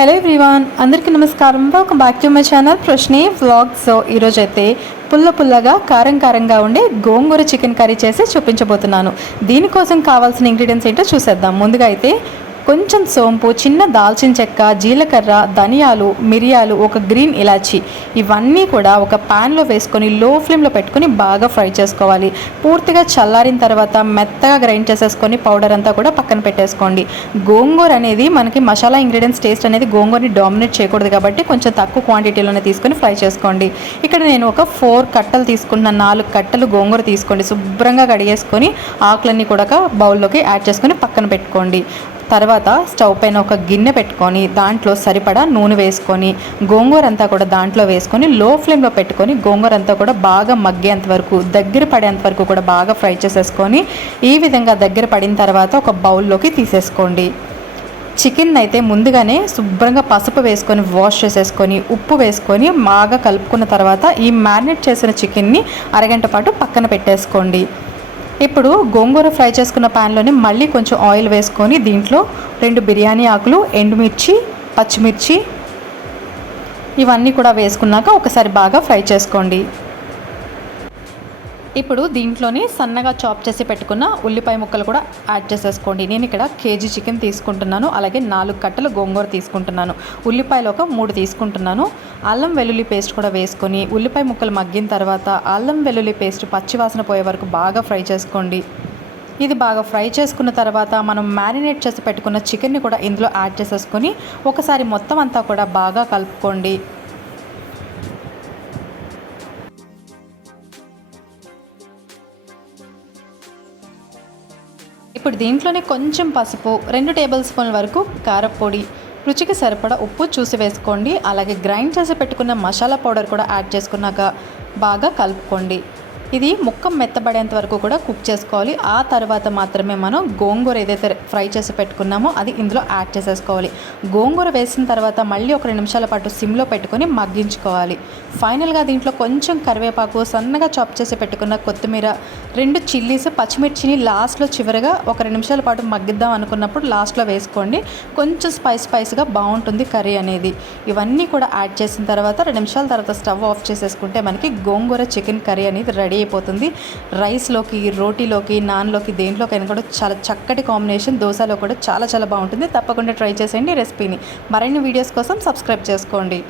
Hello everyone అందరికీ నమస్కారం. Welcome back to my channel ప్రశ్నే వ్లాగ్ సో ఈరోజు అయితే పుల్ల పుల్లగా కారం కారంగా ఉండే గోంగూర చికెన్ కర్రీ చేసి చూపించబోతున్నాను. దీనికోసం కావాల్సిన ఇంగ్రీడియంట్స్ ఏంటో చూసేద్దాం. ముందుగా అయితే కొంచెం సోంపు చిన్న దాల్చిన చెక్క జీలకర్ర ధనియాలు మిరియాలు ఒక గ్రీన్ ఇలాచి. ఇవన్నీ కూడా ఒక ప్యాన్లో వేసుకొని లో ఫ్లేమ్లో పెట్టుకొని బాగా ఫ్రై చేసుకోవాలి. పూర్తిగా చల్లారిన తర్వాత మెత్తగా గ్రైండ్ చేసేసుకొని పౌడర్ అంతా కూడా పక్కన పెట్టేసుకోండి. గోంగూర అనేది మనకి మసాలా ఇంగ్రీడియంట్స్ టేస్ట్ అనేది గోంగూరని డామినేట్ చేయకూడదు కాబట్టి కొంచెం తక్కువ క్వాంటిటీలోనే తీసుకొని ఫ్రై చేసుకోండి. ఇక్కడ నేను ఒక ఫోర్ కట్టలు తీసుకున్న నాలుగు కట్టలు గోంగూర తీసుకోండి. శుభ్రంగా కడిగేసుకొని ఆకులన్నీ కూడా బౌల్లోకి యాడ్ చేసుకొని పక్కన పెట్టుకోండి. తర్వాత స్టవ్ పైన ఒక గిన్నె పెట్టుకొని దాంట్లో సరిపడా నూనె వేసుకొని గోంగూర అంతా కూడా దాంట్లో వేసుకొని లో ఫ్లేమ్లో పెట్టుకొని గోంగూర అంతా కూడా బాగా మగ్గేంత వరకు దగ్గర పడేంత వరకు కూడా బాగా ఫ్రై చేసేసుకొని ఈ విధంగా దగ్గర పడిన తర్వాత ఒక బౌల్లోకి తీసేసుకోండి. చికెన్ అయితే ముందుగానే శుభ్రంగా పసుపు వేసుకొని వాష్ చేసేసుకొని ఉప్పు వేసుకొని బాగా కలుపుకున్న తర్వాత ఈ మ్యారినేట్ చేసిన చికెన్ని అరగంట పాటు పక్కన పెట్టేసుకోండి. ఇప్పుడు గోంగూర ఫ్రై చేసుకున్న ప్యాన్లోనే మళ్ళీ కొంచెం ఆయిల్ వేసుకొని దీంట్లో రెండు బిర్యానీ ఆకులు ఎండుమిర్చి పచ్చిమిర్చి ఇవన్నీ కూడా వేసుకున్నాక ఒకసారి బాగా ఫ్రై చేసుకోండి. ఇప్పుడు దీంట్లోని సన్నగా చాప్ చేసి పెట్టుకున్న ఉల్లిపాయ ముక్కలు కూడా యాడ్ చేసేసుకోండి. నేను ఇక్కడ కేజీ చికెన్ తీసుకుంటున్నాను. అలాగే నాలుగు కట్టలు గోంగూర తీసుకుంటున్నాను. ఉల్లిపాయలు ఒక మూడు తీసుకుంటున్నాను. అల్లం వెల్లుల్లి పేస్ట్ కూడా వేసుకొని ఉల్లిపాయ ముక్కలు మగ్గిన తర్వాత అల్లం వెల్లుల్లి పేస్ట్ పచ్చివాసన పోయే వరకు బాగా ఫ్రై చేసుకోండి. ఇది బాగా ఫ్రై చేసుకున్న తర్వాత మనం మ్యారినేట్ చేసి పెట్టుకున్న చికెన్ని కూడా ఇందులో యాడ్ చేసేసుకొని ఒకసారి మొత్తం అంతా కూడా బాగా కలుపుకోండి. ఇప్పుడు దీంట్లోనే కొంచెం పసుపు రెండు టేబుల్ స్పూన్ల వరకు కారపొడి రుచికి సరిపడా ఉప్పు చూసి వేసుకోండి. అలాగే గ్రైండ్ చేసి పెట్టుకున్న మసాలా పౌడర్ కూడా యాడ్ చేసుకున్నాక బాగా కలుపుకోండి. ఇది ముక్క మెత్తబడేంత వరకు కూడా కుక్ చేసుకోవాలి. ఆ తర్వాత మాత్రమే మనం గోంగూర ఏదైతే ఫ్రై చేసి పెట్టుకున్నామో అది ఇందులో యాడ్ చేసేసుకోవాలి. గోంగూర వేసిన తర్వాత మళ్ళీ ఒక రెండు నిమిషాల పాటు సిమ్లో పెట్టుకొని మగ్గించుకోవాలి. ఫైనల్గా దీంట్లో కొంచెం కరివేపాకు సన్నగా చాప్ చేసి పెట్టుకున్న కొత్తిమీర రెండు చిల్లీస్ పచ్చిమిర్చిని లాస్ట్లో చివరిగా ఒక రెండు నిమిషాల పాటు మగ్గిద్దాం అనుకున్నప్పుడు లాస్ట్లో వేసుకోండి. కొంచెం స్పైస్ స్పైస్గా బాగుంటుంది కర్రీ అనేది. ఇవన్నీ కూడా యాడ్ చేసిన తర్వాత రెండు నిమిషాల తర్వాత స్టవ్ ఆఫ్ చేసేసుకుంటే మనకి గోంగూర చికెన్ కర్రీ అనేది రెడీ అయిపోతుంది. రైస్లోకి రోటీలోకి నాన్లోకి దేంట్లోకైనా కూడా చాలా చక్కటి కాంబినేషన్. దోశలో కూడా చాలా చాలా బాగుంటుంది. తప్పకుండా ట్రై చేసేయండి రెసిపీని. మరిన్ని వీడియోస్ కోసం సబ్స్క్రైబ్ చేసుకోండి.